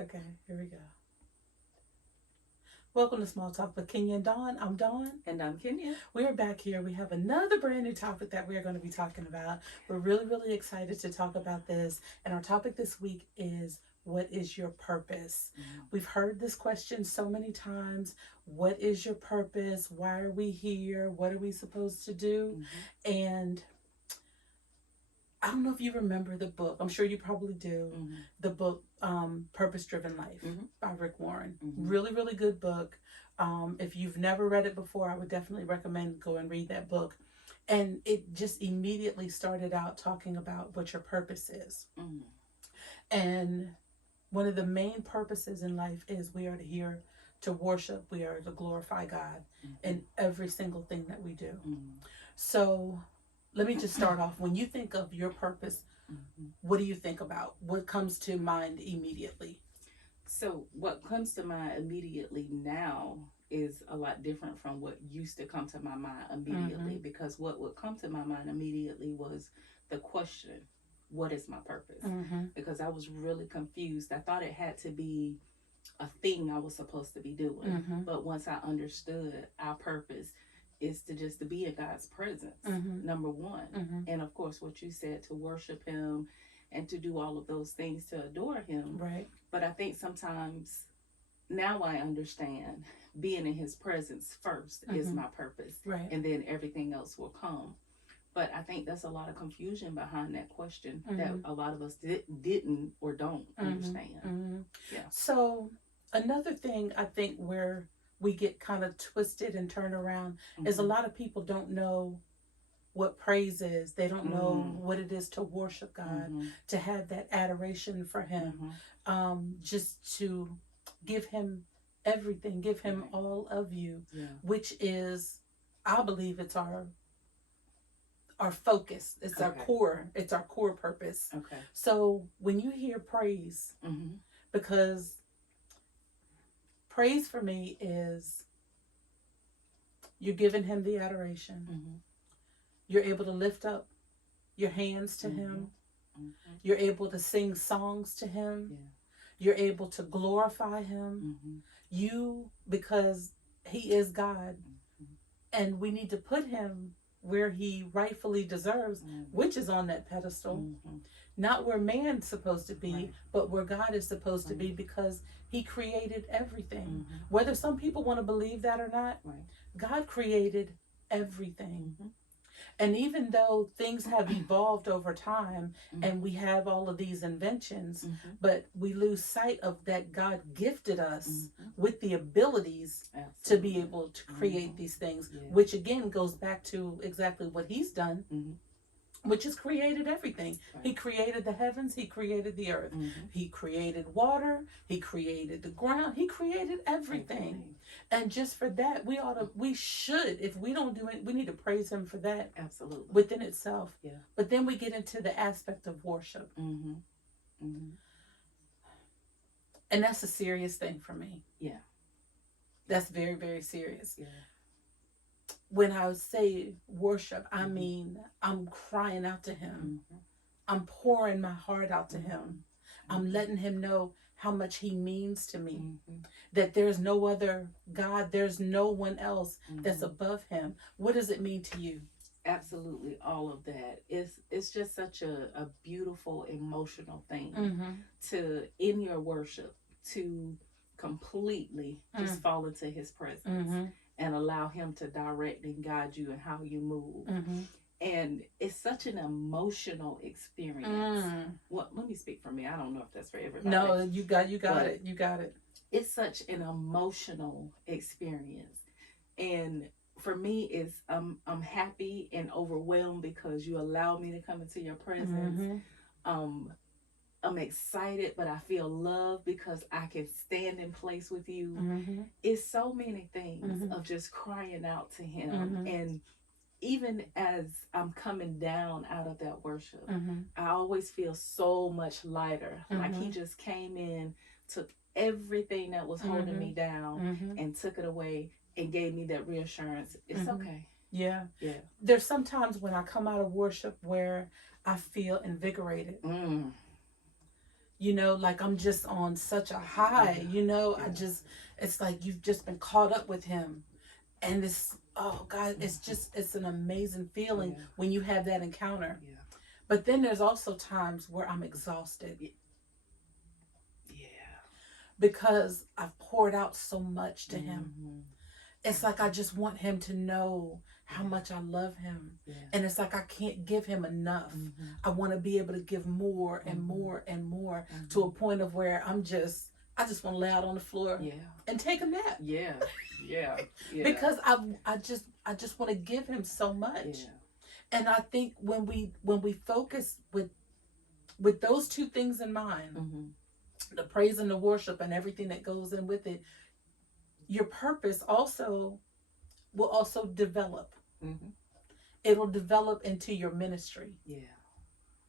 Okay, here we go. Welcome to Small Talk with Kenya and Dawn. I'm Dawn. And I'm Kenya. We're back here. We have another brand new topic that we are going to be talking about. We're really, really excited to talk about this. And our topic this week is, what is your purpose? Mm-hmm. We've heard this question so many times. What is your purpose? Why are we here? What are we supposed to do? Mm-hmm. And I don't know if you remember the book. I'm sure you probably do. Mm-hmm. The book, Purpose Driven Life Mm-hmm. by Rick Warren. Mm-hmm. Really, really good book. If you've never read it before, I would definitely recommend go and read that book. And it just immediately started out talking about what your purpose is. Mm-hmm. And one of the main purposes in life is we are here to worship, we are to glorify God in every single thing that we do. Mm-hmm. So let me just start off. When you think of your purpose, Mm-hmm. what do you think about? What comes to mind immediately? So, what comes to mind immediately now is a lot different from what used to come to my mind immediately, Mm-hmm. because what would come to my mind immediately was the question, what is my purpose? Mm-hmm. Because I was really confused. I thought it had to be a thing I was supposed to be doing. Mm-hmm. But once I understood our purpose is to just to be in God's presence, Mm-hmm. number one. Mm-hmm. And of course, what you said, to worship Him and to do all of those things to adore Him. Right. But I think sometimes now I understand being in His presence 1st is Mm-hmm. my purpose, Right. and then everything else will come. But I think there's a lot of confusion behind that question that Mm-hmm. a lot of us didn't or don't Mm-hmm. understand. Mm-hmm. Yeah. So another thing I think where we get kind of twisted and turned around is a Mhm. lot of people don't know what praise is. They don't know Mm. what it is to worship God, Mhm. to have that adoration for Him, Mhm. just to give Him everything, give Him Right. all of you, Yeah. which is, I believe, it's our focus. It's our Okay. core. It's our core purpose. Okay. So when you hear praise, Mhm. because praise for me is you're giving Him the adoration. Mhm. You're able to lift up your hands to Mhm. Him. Mhm. You're able to sing songs to Him. Yeah. You're able to glorify Him. Mhm. Because He is God, Mhm. and we need to put Him where He rightfully deserves, Mhm. which is on that pedestal. Mhm. Not where man's supposed to be, Right. but where God is supposed to be, Right. because He created everything. Mhm. Whether some people want to believe that or not, Right. God created everything. Mhm. And even though things have evolved over time Mhm. and we have all of these inventions, Mhm. but we lose sight of that God gifted us Mhm. with the abilities to Absolutely. be able to create Mhm. these things, Yeah. which again goes back to exactly what He's done, Mhm. which has created everything. Right. He created the heavens, He created the earth, Mhm. He created water, He created the ground, He created everything. And just for that, we should, if we don't do it, we need to praise Him for that Absolutely. within itself. Yeah. But then we get into the aspect of worship. Mhm. Mhm. And that's a serious thing for me. Yeah. That's very, very serious. Yeah. When I say worship, I Mhm. mean I'm crying out to Him. Mhm. I'm pouring my heart out to Mhm. Him. I'm letting Him know how much He means to me. Mhm. That there's no other God, there's no one else that's Mhm. above Him. What does it mean to you? Absolutely, all of that. It's just such a beautiful emotional thing Mm-hmm. to, in your worship, to completely just fall into His presence Mm-hmm. and allow Him to direct and guide you and how you move. Mm-hmm. And it's such an emotional experience. Well, let me speak for me. I don't know if that's for everybody. No, you got But it. You got it. it's such an emotional experience. And for me, it's I'm happy and overwhelmed because you allow me to come into your presence. Mm-hmm. Um, I'm excited, but I feel love because I can stand in place with you. Mm-hmm. It's so many things Mhm. of just crying out to Him. Mhm. And even as I'm coming down out of that worship, Mm-hmm. I always feel so much lighter. Like He Mhm. just came in, took everything that was holding me down, Mm-hmm. and took it away and gave me that reassurance. It's Mhm. okay. Yeah. Yeah. There's sometimes when I come out of worship where I feel invigorated. Mm. you know, like I'm just on such a high, you know, Yeah. I just, it's like you've just been caught up with him. And it's, oh God, it's just, it's an amazing feeling Yeah. when you have that encounter. Yeah. But then there's also times where I'm exhausted Yeah. because I've poured out so much to him. Mm-hmm. It's like I just want him to know how Yeah. much I love him. Yeah. And it's like I can't give him enough. Mm-hmm. I want to be able to give more and more and more to a point of where I just want to lay out on the floor Yeah. and take a nap. Yeah. Yeah. Yeah. Because I just want to give him so much. Yeah. And I think when we focus with those two things in mind, Mm-hmm. the praise and the worship and everything that goes in with it, your purpose also will also develop. Mm-hmm. It'll develop into your ministry. Yeah.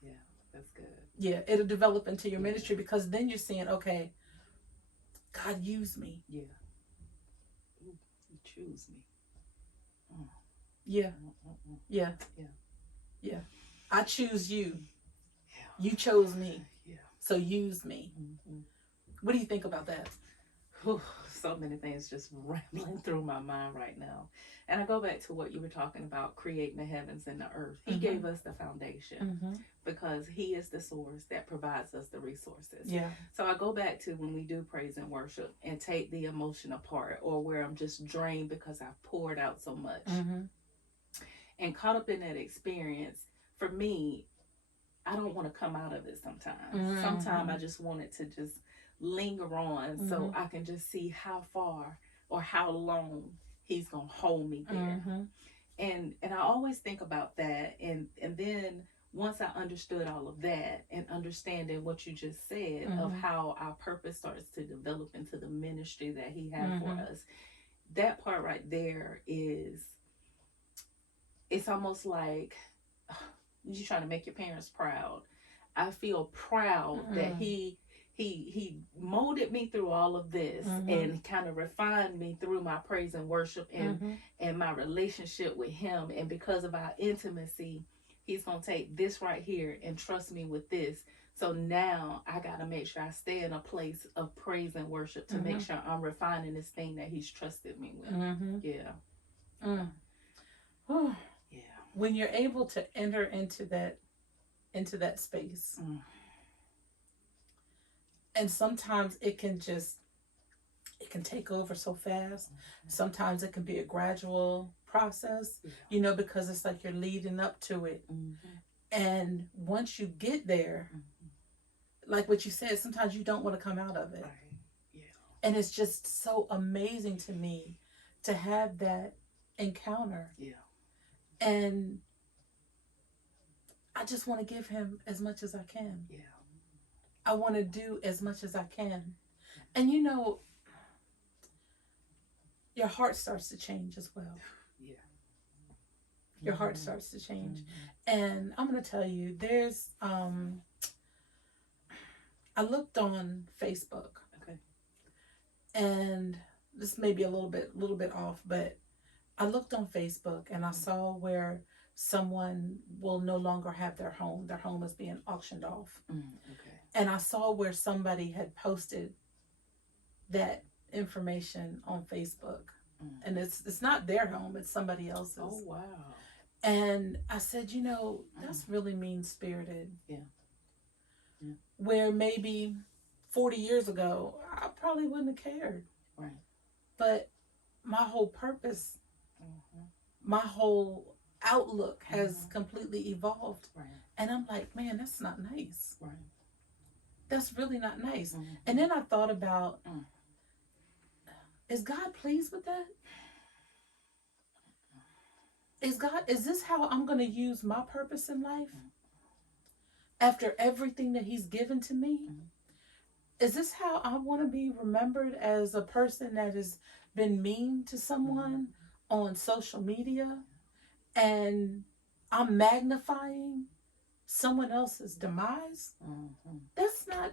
Yeah. That's good. Yeah, it'll develop into your Yeah. ministry, because then you're saying, okay, God, use me. Yeah. Ooh, you choose me. Yeah, Mm-mm-mm. yeah, Yeah. yeah. I choose you. Yeah. You chose me. Yeah. So use me. Mm-hmm. What do you think about that? Whew, so many things just rambling through my mind right now. And I go back to what you were talking about, creating the heavens and the earth. He Mhm. gave us the foundation Mm-hmm. because he is the source that provides us the resources. Yeah. So I go back to when we do praise and worship and take the emotion apart, or where I'm just drained because I've poured out so much Mm-hmm. and caught up in that experience. For me, I don't want to come out of it sometimes. Mhm. Sometimes I just want it to just linger on so I can just see how far or how long he's going to hold me there. Mm-hmm. And I always think about that. And then once I understood all of that and understanding what you just said of how our purpose starts to develop into the ministry that he had for us, that part right there is, it's almost like you're trying to make your parents proud. I feel proud that he molded me through all of this and kind of refined me through my praise and worship and my relationship with him. And because of our intimacy, he's going to take this right here and trust me with this. So now I got to make sure I stay in a place of praise and worship to make sure I'm refining this thing that he's trusted me with. Yeah. Yeah. When you're able to enter into that space, and sometimes it can take over so fast. Sometimes it can be a gradual process, you know, because it's like you're leading up to it. And once you get there, like what you said, sometimes you don't want to come out of it. Right. Yeah. And it's just so amazing to me to have that encounter. Yeah. And I just want to give him as much as I can. Yeah. I want to do as much as I can. And you know, your heart starts to change as well. Yeah. Your heart starts to change. And I'm going to tell you, there's, I looked on Facebook. Okay. And this may be a little bit off, but I looked on Facebook and I saw where someone will no longer have their home. Their home is being auctioned off. Okay. And I saw where somebody had posted that information on Facebook. And it's not their home, it's somebody else's. Oh, wow. And I said, you know, that's really mean-spirited. Yeah. Yeah. Where maybe 40 years ago, I probably wouldn't have cared. Right. But my whole purpose, my whole outlook has completely evolved. Right. And I'm like, man, that's not nice. Right. That's really not nice. And then I thought about, is God pleased with that? Is this how I'm going to use my purpose in life? After everything that he's given to me? Is this how I want to be remembered, as a person that has been mean to someone on social media, and I'm magnifying someone else's demise? That's not,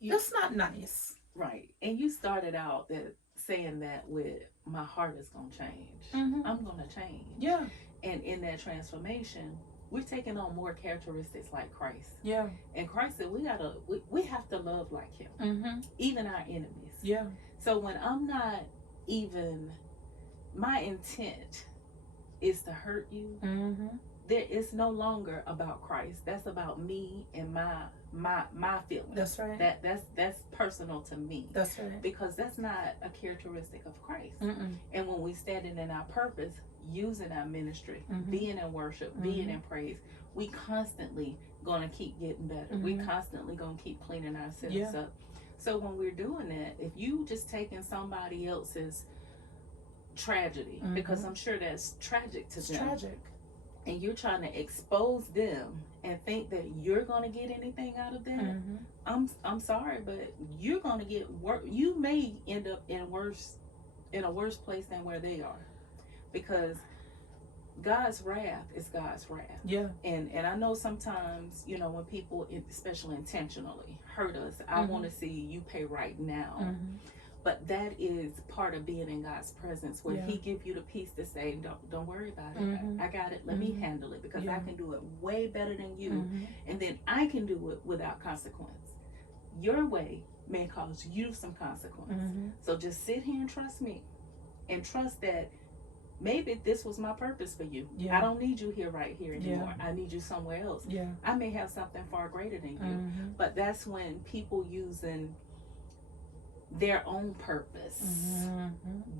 that's not nice. Right. And you started out saying that with, my heart is going to change. I'm going to change. Yeah. And in that transformation, we're taking on more characteristics like Christ. Yeah. And Christ said we have to love like him, even our enemies. Yeah. So when I'm not even, my intent is to hurt you, there it's no longer about Christ. That's about me and my feelings. That's right. That's personal to me. That's right. Because that's not a characteristic of Christ. And when we standing in our purpose, using our ministry, being in worship, being in praise, we constantly gonna keep getting better. We constantly gonna keep cleaning ourselves up. So when we're doing that, if you just taking somebody else's tragedy, because I'm sure that's tragic to them, tragic, and you're trying to expose them and think that you're gonna get anything out of that, I'm sorry, but you're gonna get worse. You may end up in a worse place than where they are, because God's wrath is God's wrath. Yeah. And I know sometimes, you know, when people, especially intentionally, hurt us, I want to see you pay right now. But that is part of being in God's presence, where He give you the peace to say, don't worry about it. I got it. Let me handle it, because I can do it way better than you. And then I can do it without consequence. Your way may cause you some consequence. So just sit here and trust me, and trust that maybe this was my purpose for you. I don't need you right here anymore. I need you somewhere else. I may have something far greater than you. But that's when people using their own purpose,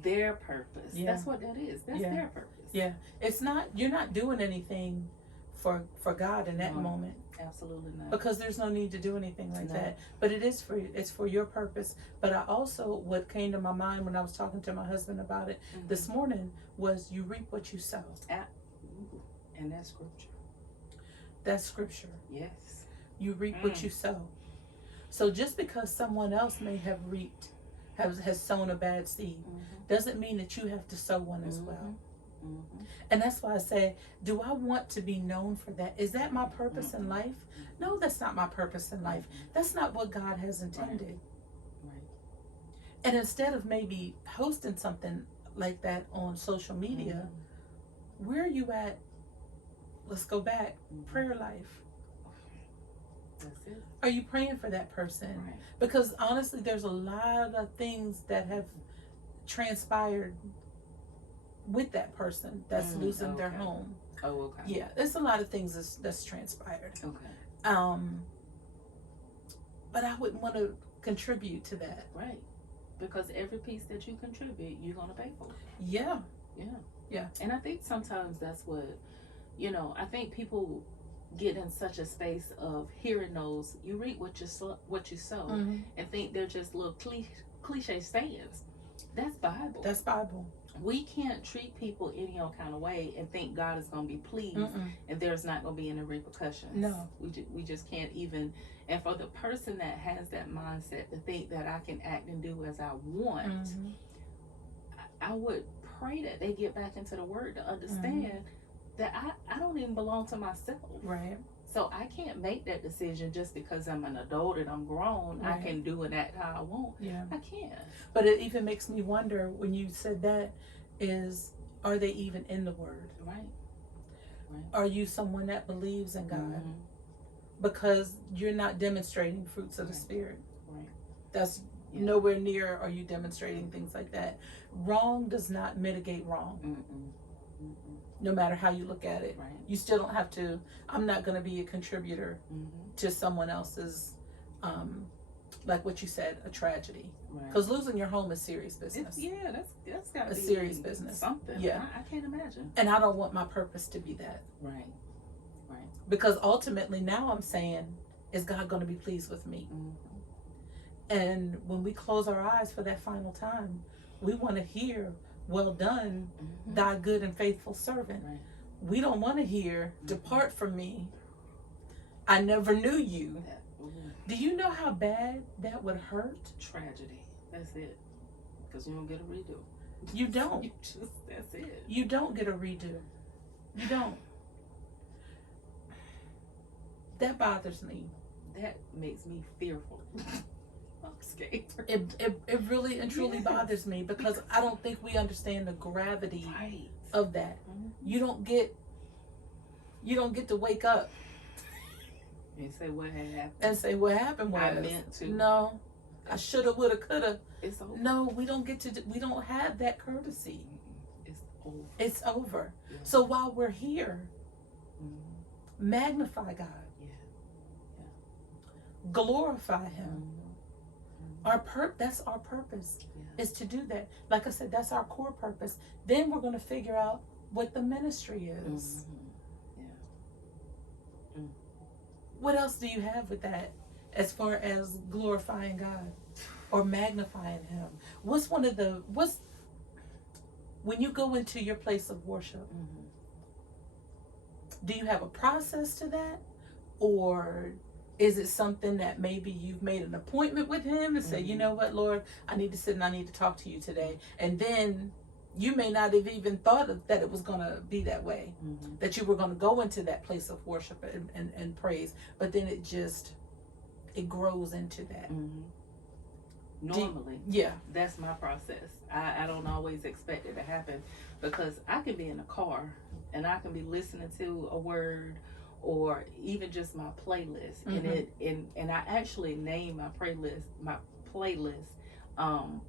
their purpose. That's what that is. That's their purpose. It's not, you're not doing anything for God in that moment. Absolutely not. Because there's no need to do anything like that. But it's for your purpose. But I also, what came to my mind when I was talking to my husband about it this morning was, you reap what you sow. And that's scripture. That's scripture. Yes. You reap what you sow. So just because someone else may have has sown a bad seed, doesn't mean that you have to sow one as well. And that's why I say, do I want to be known for that? Is that my purpose in life? No, that's not my purpose in life. That's not what God has intended. And instead of maybe posting something like that on social media, where are you at? Let's go back. Prayer life. That's it. Are you praying for that person? Because honestly, there's a lot of things that have transpired with that person that's losing their home. Oh, okay. Yeah, there's a lot of things that's transpired. Okay. But I wouldn't want to contribute to that. Right. Because every piece that you contribute, you're gonna pay for. Yeah. And I think sometimes that's what, you know, I think people get in such a space of hearing those, you reap what you sow, and think they're just little cliche sayings. That's Bible. That's Bible. We can't treat people any old kind of way and think God is going to be pleased and there's not going to be any repercussions. No. We just can't even. And for the person that has that mindset to think that I can act and do as I want, I would pray that they get back into the Word to understand that I don't even belong to myself. Right. So I can't make that decision just because I'm an adult and I'm grown. I can do and act how I want. I can't. But it even makes me wonder, when you said that, are they even in the Word? Right. Are you someone that believes in God? Because you're not demonstrating fruits of the Spirit. That's nowhere near are you demonstrating things like that. Wrong does not mitigate wrong. No matter how you look at it. You still don't have to. I'm not going to be a contributor to someone else's, like what you said, a tragedy. Because losing your home is serious business. That's got to be a serious business. Something. I can't imagine. And I don't want my purpose to be that. Right. Because ultimately now I'm saying, is God going to be pleased with me? And when we close our eyes for that final time, we want to hear, well done, thy good and faithful servant. We don't want to hear, depart from me, I never knew you. Do you know how bad that would hurt? Tragedy. That's it. Because you don't get a redo. You don't. That's it. You don't get a redo. You don't. That bothers me. That makes me fearful. I'm scared. It really and truly bothers me, because I don't think we understand the gravity of that. You don't get You don't get to wake up And say what had happened. and say what happened was I meant to. no, I shoulda, woulda, coulda. It's over. No, we don't get to. We don't have that courtesy. It's over. It's over. Yeah. So while we're here, Mm-hmm. magnify God, Yeah. glorify Him. Mm-hmm. That's our purpose, Yeah. is to do that. Like I said, that's our core purpose. Then we're going to figure out what the ministry is. Mm-hmm. Yeah. What else do you have with that as far as glorifying God or magnifying Him? What's when you go into your place of worship, Mm-hmm. do you have a process to that? Or is it something that maybe you've made an appointment with Him and say, Mm-hmm. you know what, Lord, I need to sit and I need to talk to you today. And then you may not have even thought that it was going to be that way, Mm-hmm. that you were going to go into that place of worship and praise, but then it grows into that. Mm-hmm. Normally, Yeah. that's my process. I don't always expect it to happen, because I can be in a car and I can be listening to a word or even just my playlist, Mhm. and I actually name my playlist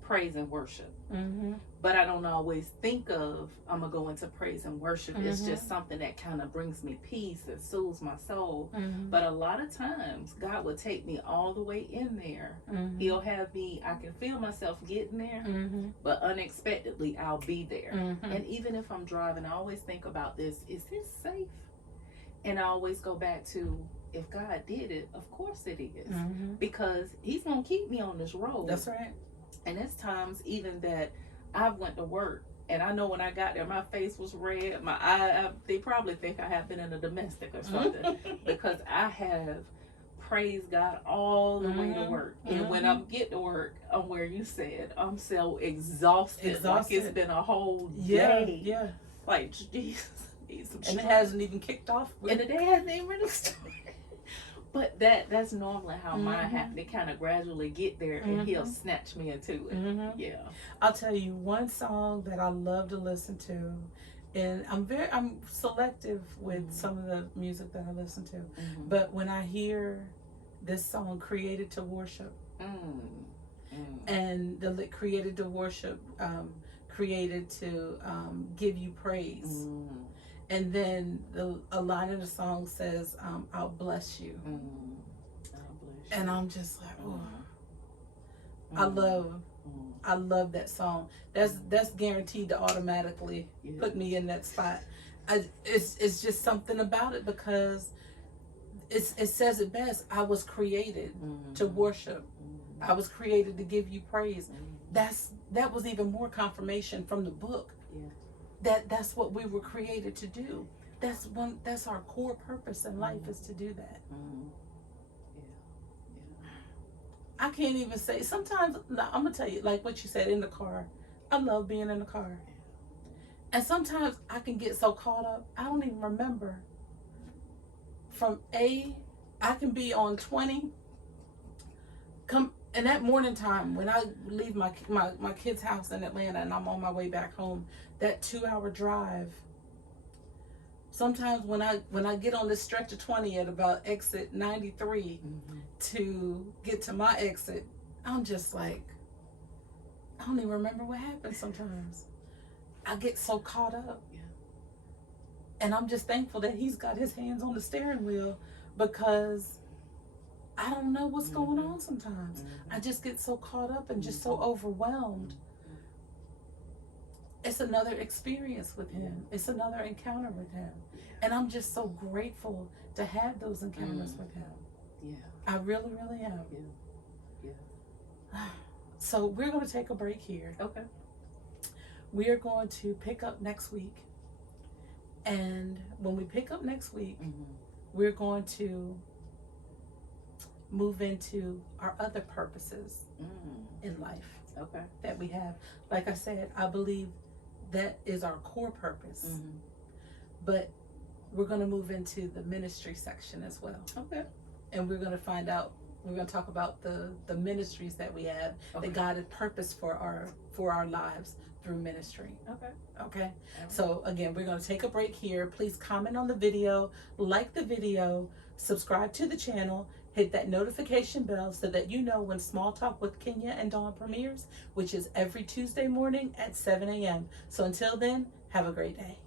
praise and worship. Mm-hmm. But I don't always think of I'm gonna go into praise and worship. It's Mhm. just something that kind of brings me peace and soothes my soul. Mm-hmm. But a lot of times God will take me all the way in there. Mm-hmm. He'll have me, I can feel myself getting there, Mm-hmm. but unexpectedly I'll be there. Mm-hmm. And even if I'm driving, I always think about this: is this safe? And I always go back to, if God did it, of course it is. Mm-hmm. Because He's gonna keep me on this road. That's right. And there's times even that I went to work, and I know when I got there, my face was red. My eye, they probably think I have been in a domestic or something, because I have praised God all the way to work. And when I get to work, I'm where you said, I'm so exhausted. Like it's been a whole day. Yeah. Like, Jesus, need some And strength. it hasn't even kicked off. And the day hasn't even really started. But that's normally how mine Mhm. happen. They kind of gradually get there, and He'll Mhm. snatch me into it. Mm-hmm. Yeah. I'll tell you one song that I love to listen to, and I'm selective with some of the music that I listen to. Mm-hmm. But when I hear this song, "Created to Worship," and the created to worship, created to give you praise. And then a line of the song says, "I'll bless you," and I'm just like, oh, I love that song. That's guaranteed to automatically put me in that spot. It's just something about it, because it says it best. I was created to worship. I was created to give you praise. That was even more confirmation from the book. That's what we were created to do. That's our core purpose in life, is to do that. I can't even say, sometimes, I'm gonna tell you, like what you said, in the car, I love being in the car. And sometimes I can get so caught up, I don't even remember. I can be on 20, in that morning time, when I leave my kid's house in Atlanta and I'm on my way back home, that 2-hour drive, sometimes when I get on this stretch of 20 at about exit 93 to get to my exit, I'm just like, I don't even remember what happened sometimes. I get so caught up. And I'm just thankful that He's got His hands on the steering wheel, because I don't know what's going on sometimes. I just get so caught up and just so overwhelmed. It's another experience with Him. It's another encounter with Him. And I'm just so grateful to have those encounters with Him. Yeah. I really, really am. Yeah. So we're going to take a break here. Okay. We are going to pick up next week. And when we pick up next week, we're going to move into our other purposes in life that we have. Like I said, I believe that is our core purpose. But we're going to move into the ministry section as well. Okay. And we're going to find out We're going to talk about the ministries that we have, Okay. that God had purpose for our lives through ministry. Okay. Okay. So again, we're going to take a break here. Please comment on the video, like the video, subscribe to the channel, hit that notification bell so that you know when Small Talk with Kenya and Dawn premieres, which is every Tuesday morning at 7 a.m. So until then, have a great day.